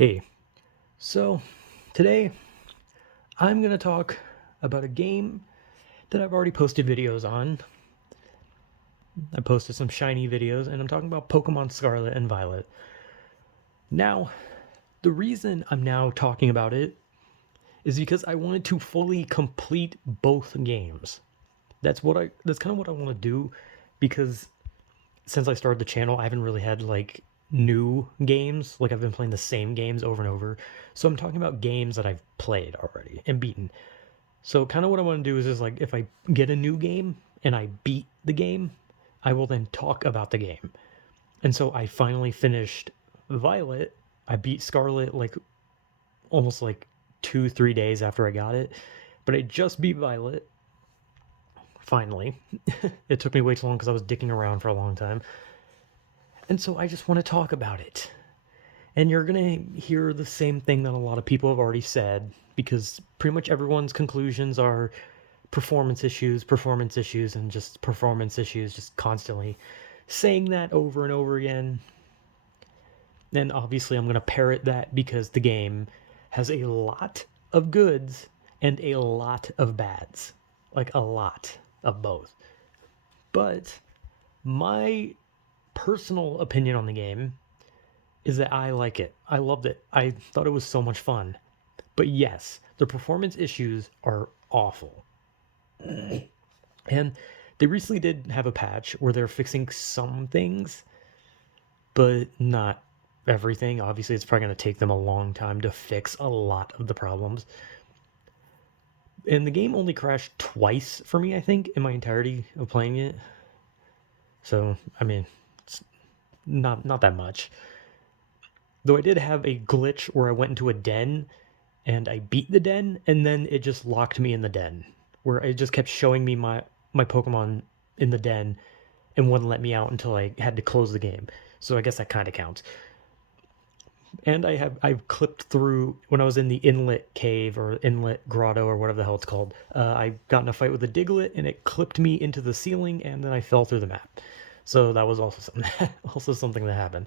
Hey, so today I'm going to talk about a game that I've already posted videos on. I posted some shiny videos, and I'm talking about Pokemon Scarlet and Violet. Now, the reason I'm now talking about it is because I wanted to fully complete both games. That's kind of what I want to do because since I started the channel, I haven't really had like new games. Like I've been playing the same games over and over. So I'm talking about games that I've played already and beaten. So kind of what I want to do is like if I get a new game and I beat the game, I will then talk about the game. And so I finally finished Violet. I beat Scarlet like almost like 2-3 days after I got it, but I just beat Violet finally. It took me way too long because I was dicking around for a long time. And so I just want to talk about it. And you're going to hear the same thing that a lot of people have already said because pretty much everyone's conclusions are performance issues, and just performance issues, just constantly saying that over and over again. And obviously, I'm going to parrot that because the game has a lot of goods and a lot of bads. Like a lot of both. But my personal opinion on the game is that I like it. I loved it. I thought it was so much fun. But yes, the performance issues are awful. And they recently did have a patch where they're fixing some things, but not everything. Obviously, it's probably going to take them a long time to fix a lot of the problems. And the game only crashed twice for me, I think, in my entirety of playing it. So, I mean, it's not that much. Though I did have a glitch where I went into a den and I beat the den, and then it just locked me in the den, where it just kept showing me my Pokemon in the den and wouldn't let me out until I had to close the game. So I guess that kind of counts. And I've clipped through when I was in the inlet cave or inlet grotto or whatever the hell it's called. I got in a fight with a Diglett and it clipped me into the ceiling, and then I fell through the map. So that was also something that happened.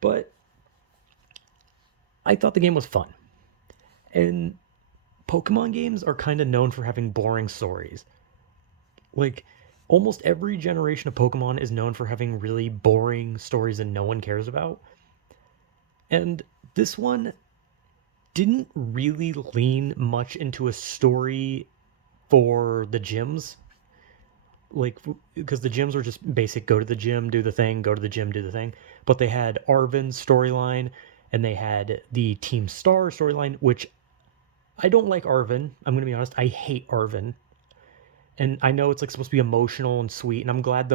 But I thought the game was fun. And Pokemon games are kind of known for having boring stories. Like, almost every generation of Pokemon is known for having really boring stories that no one cares about. And this one didn't really lean much into a story for the gyms. Like, because the gyms were just basic go to the gym, do the thing, go to the gym, do the thing. But they had Arven's storyline, and they had the Team Star storyline, which I don't like Arven. I'm going to be honest. I hate Arven. And I know it's like supposed to be emotional and sweet, and I'm glad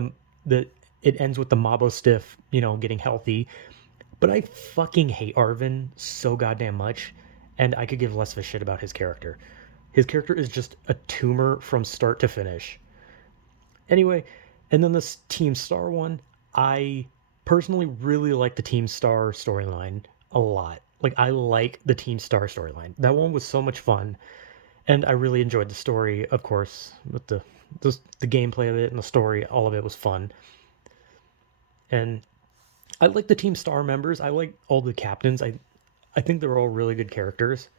that it ends with the Mabo Stiff, getting healthy. But I fucking hate Arven so goddamn much, and I could give less of a shit about his character. His character is just a tumor from start to finish. Anyway, and then this Team Star one, I personally really like the Team Star storyline a lot. Like I like the Team Star storyline. That one was so much fun, and I really enjoyed the story. Of course, with the gameplay of it and the story, all of it was fun. And I like the Team Star members. I like all the captains. I think they're all really good characters.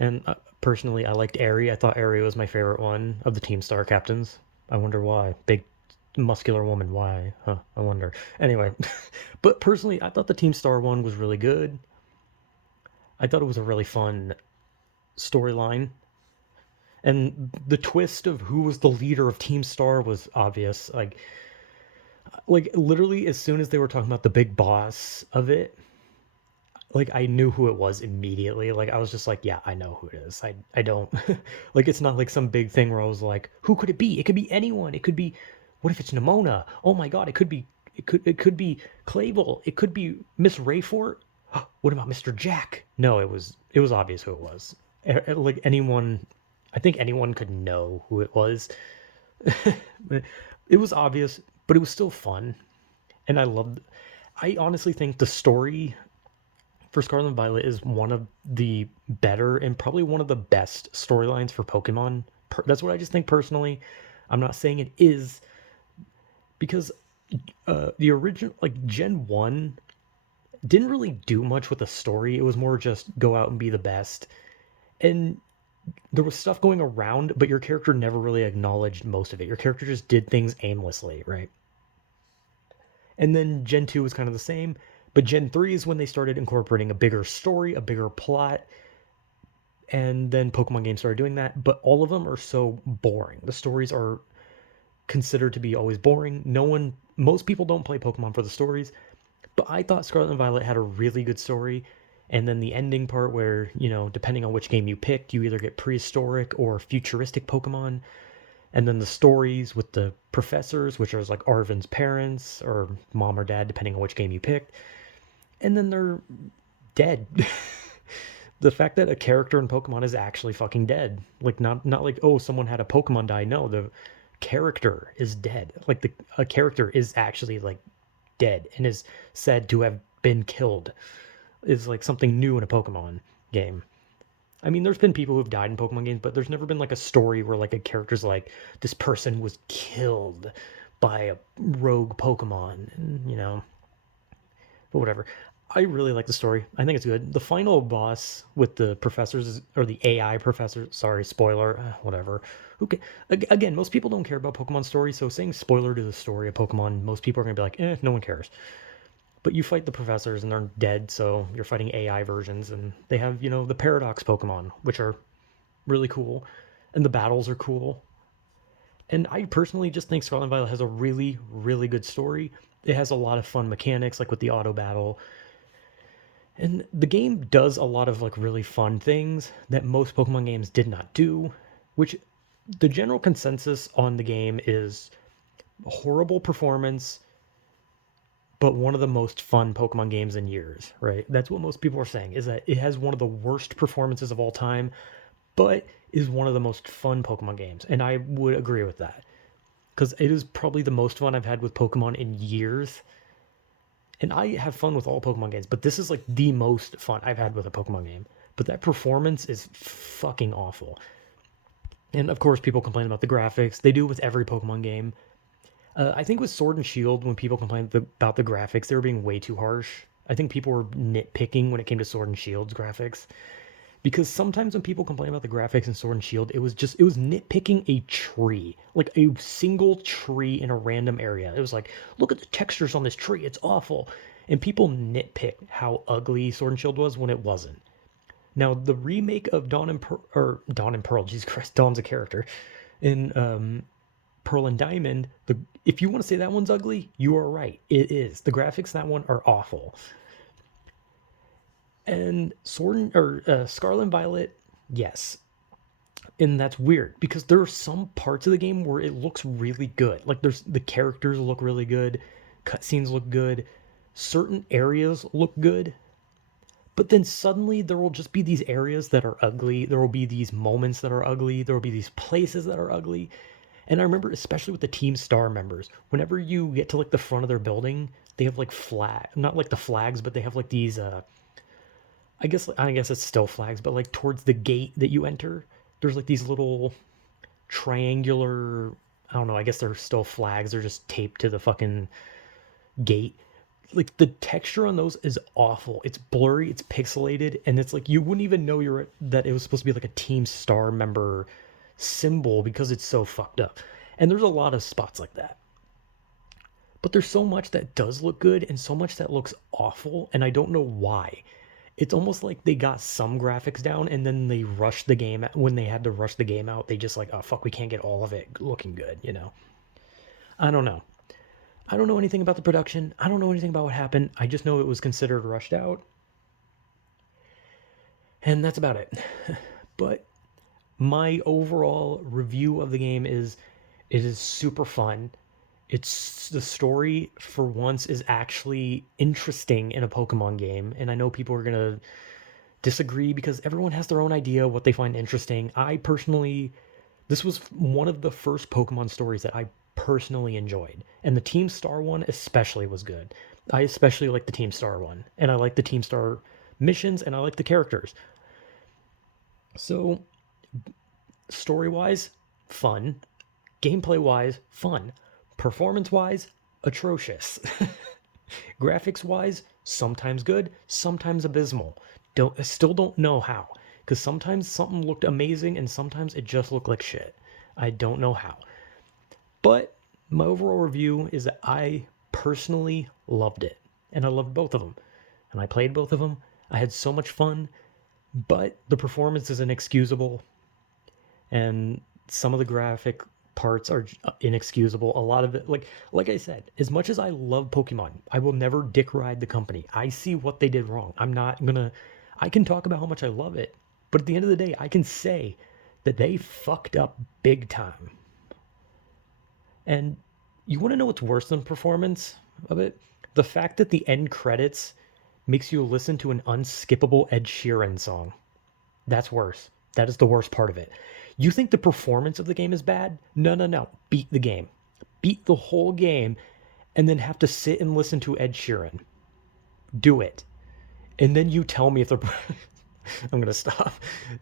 And personally, I liked Aerie. I thought Aerie was my favorite one of the Team Star captains. I wonder why. Big, muscular woman. Why? Huh? I wonder. Anyway, but personally, I thought the Team Star one was really good. I thought it was a really fun storyline. And the twist of who was the leader of Team Star was obvious. Like literally, as soon as they were talking about the big boss of it, like I knew who it was immediately. Like I was just like, yeah, I know who it is. I don't like it's not like some big thing where I was like, who could it be? It could be anyone. It could be what if it's Nimona? Oh my god, it could be Clavel. It could be Miss Rayfort. What about Mr. Jack? No, it was obvious who it was. Like anyone, I think anyone could know who it was. It was obvious, but it was still fun, and I honestly think the story for Scarlet and Violet is one of the better and probably one of the best storylines for Pokemon. That's what I just think personally. I'm not saying it is because the original, like Gen 1, didn't really do much with the story. It was more just go out and be the best. And there was stuff going around, but your character never really acknowledged most of it. Your character just did things aimlessly, right? And then Gen 2 was kind of the same, but Gen 3 is when they started incorporating a bigger story, a bigger plot, and then Pokemon games started doing that, but all of them are so boring. The stories are considered to be always boring. Most people don't play Pokemon for the stories, but I thought Scarlet and Violet had a really good story. And then the ending part where, depending on which game you picked, you either get prehistoric or futuristic Pokemon. And then the stories with the professors, which are like Arven's parents or mom or dad, depending on which game you picked. And then they're dead. The fact that a character in Pokemon is actually fucking dead. Like not like, oh, someone had a Pokemon die. No, the character is dead. Like a character is actually like dead and is said to have been killed. Is like something new in a Pokemon game. I mean, there's been people who've died in Pokemon games, but there's never been like a story where like a character's like, this person was killed by a rogue Pokemon, and. But whatever. I really like the story. I think it's good. The final boss with the professors or the AI professor. Sorry, spoiler. Whatever. Okay. Again, most people don't care about Pokemon stories, so saying spoiler to the story of Pokemon, most people are gonna be like, no one cares. But you fight the professors and they're dead, so you're fighting AI versions, and they have the Paradox Pokemon, which are really cool, and the battles are cool. And I personally just think Scarlet and Violet has a really, really good story. It has a lot of fun mechanics, like with the auto battle. And the game does a lot of like really fun things that most Pokemon games did not do, which the general consensus on the game is horrible performance, but one of the most fun Pokemon games in years, right? That's what most people are saying, is that it has one of the worst performances of all time, but is one of the most fun Pokemon games. And I would agree with that. Because it is probably the most fun I've had with Pokemon in years. And I have fun with all Pokemon games, but this is like the most fun I've had with a Pokemon game. But that performance is fucking awful. And of course, people complain about the graphics. They do with every Pokemon game. I think with Sword and Shield, when people complained about the graphics, they were being way too harsh. I think people were nitpicking when it came to Sword and Shield's graphics. Because sometimes when people complain about the graphics in Sword and Shield, it was nitpicking a tree, like a single tree in a random area. It was like, look at the textures on this tree, it's awful. And people nitpicked how ugly Sword and Shield was when it wasn't. Now the remake of Dawn and Pearl, Jesus Christ, Dawn's a character in Pearl and Diamond. If you want to say that one's ugly, you are right. It is. The graphics in that one are awful. And Scarlet and Violet, yes. And that's weird because there are some parts of the game where it looks really good. Like the characters look really good, cutscenes look good, certain areas look good. But then suddenly there will just be these areas that are ugly. There will be these moments that are ugly. There will be these places that are ugly. And I remember, especially with the Team Star members, whenever you get to like the front of their building, they have like not like the flags, but they have like these I guess it's still flags, but like towards the gate that you enter, there's like these little triangular, I don't know, I guess they're still flags. They're just taped to the fucking gate. Like the texture on those is awful. It's blurry, it's pixelated, and it's like you wouldn't even know that it was supposed to be like a Team Star member symbol because it's so fucked up. And there's a lot of spots like that. But there's so much that does look good and so much that looks awful, and I don't know why. It's almost like they got some graphics down and then they rushed the game. When they had to rush the game out, they just like, oh fuck, we can't get all of it looking good. I don't know. I don't know anything about the production. I don't know anything about what happened. I just know it was considered rushed out. And that's about it. But my overall review of the game is it is super fun. It's the story for once is actually interesting in a Pokemon game, and I know people are gonna disagree because everyone has their own idea what they find interesting. This was one of the first Pokemon stories that I personally enjoyed, and the Team Star one especially was good. I especially like the Team Star one, and I like the Team Star missions, and I like the characters. So, story wise, fun. Gameplay wise, fun. Performance wise, atrocious. Graphics wise, sometimes good, sometimes abysmal. I still don't know how. Because sometimes something looked amazing and sometimes it just looked like shit. I don't know how. But my overall review is that I personally loved it. And I loved both of them. And I played both of them. I had so much fun. But the performance is inexcusable. And some of the graphic parts are inexcusable. A lot of it, like I said, as much as I love Pokemon, I will never dick ride the company. I see what they did wrong. I'm not gonna. I can talk about how much I love it, but at the end of the day, I can say that they fucked up big time. And you want to know what's worse than performance of it? The fact that the end credits makes you listen to an unskippable Ed Sheeran song. That's worse. That is the worst part of it. You think the performance of the game is bad? No, no, no. Beat the game. Beat the whole game and then have to sit and listen to Ed Sheeran. Do it. And then you tell me if the I'm gonna stop.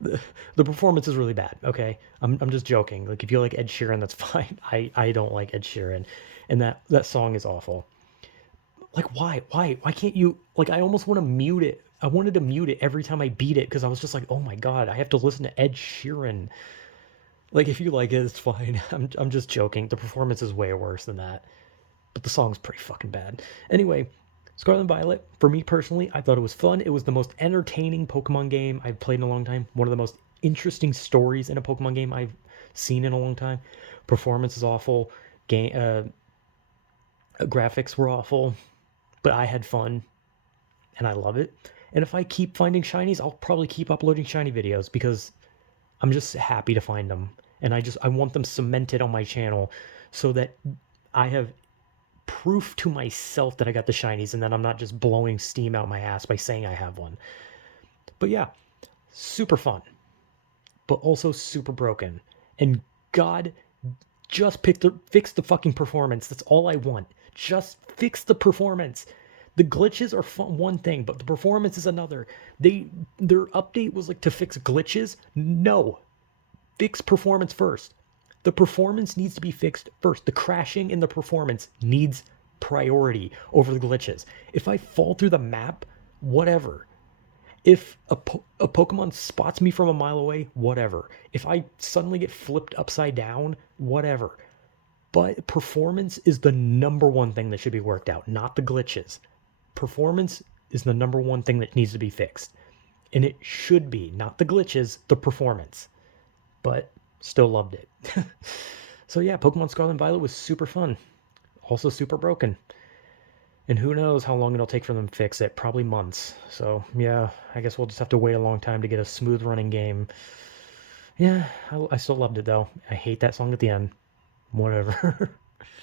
The performance is really bad. Okay, I'm just joking. Like if you like Ed Sheeran, that's fine. I don't like Ed Sheeran, and that song is awful. Like why can't you? Like I almost want to mute it. I wanted to mute it every time I beat it because I was just like, oh my god, I have to listen to Ed Sheeran. Like if you like it, it's fine. I'm just joking. The performance is way worse than that, but the song's pretty fucking bad. Anyway, Scarlet and Violet, for me personally, I thought it was fun. It was the most entertaining Pokemon game I've played in a long time. One of the most interesting stories in a Pokemon game I've seen in a long time. Performance is awful. Game graphics were awful, but I had fun and I love it. And if I keep finding shinies, I'll probably keep uploading shiny videos because I'm just happy to find them. And I want them cemented on my channel so that I have proof to myself that I got the shinies and then I'm not just blowing steam out my ass by saying I have one. But yeah, super fun, but also super broken. And God, just fix the fucking performance. That's all I want. Just fix the performance. The glitches are one thing, but the performance is another. Their update was like to fix glitches. No, fix performance first. The performance needs to be fixed first. The crashing in the performance needs priority over the glitches. If I fall through the map, whatever. If a Pokemon spots me from a mile away, whatever. If I suddenly get flipped upside down, whatever. But performance is the number one thing that should be worked out, not the glitches. Performance is the number one thing that needs to be fixed. And it should be, not the glitches, the performance. But still loved it. So yeah, Pokemon Scarlet and Violet was super fun. Also super broken. And who knows how long it'll take for them to fix it. Probably months. So yeah, I guess we'll just have to wait a long time to get a smooth running game. Yeah, I still loved it though. I hate that song at the end. Whatever.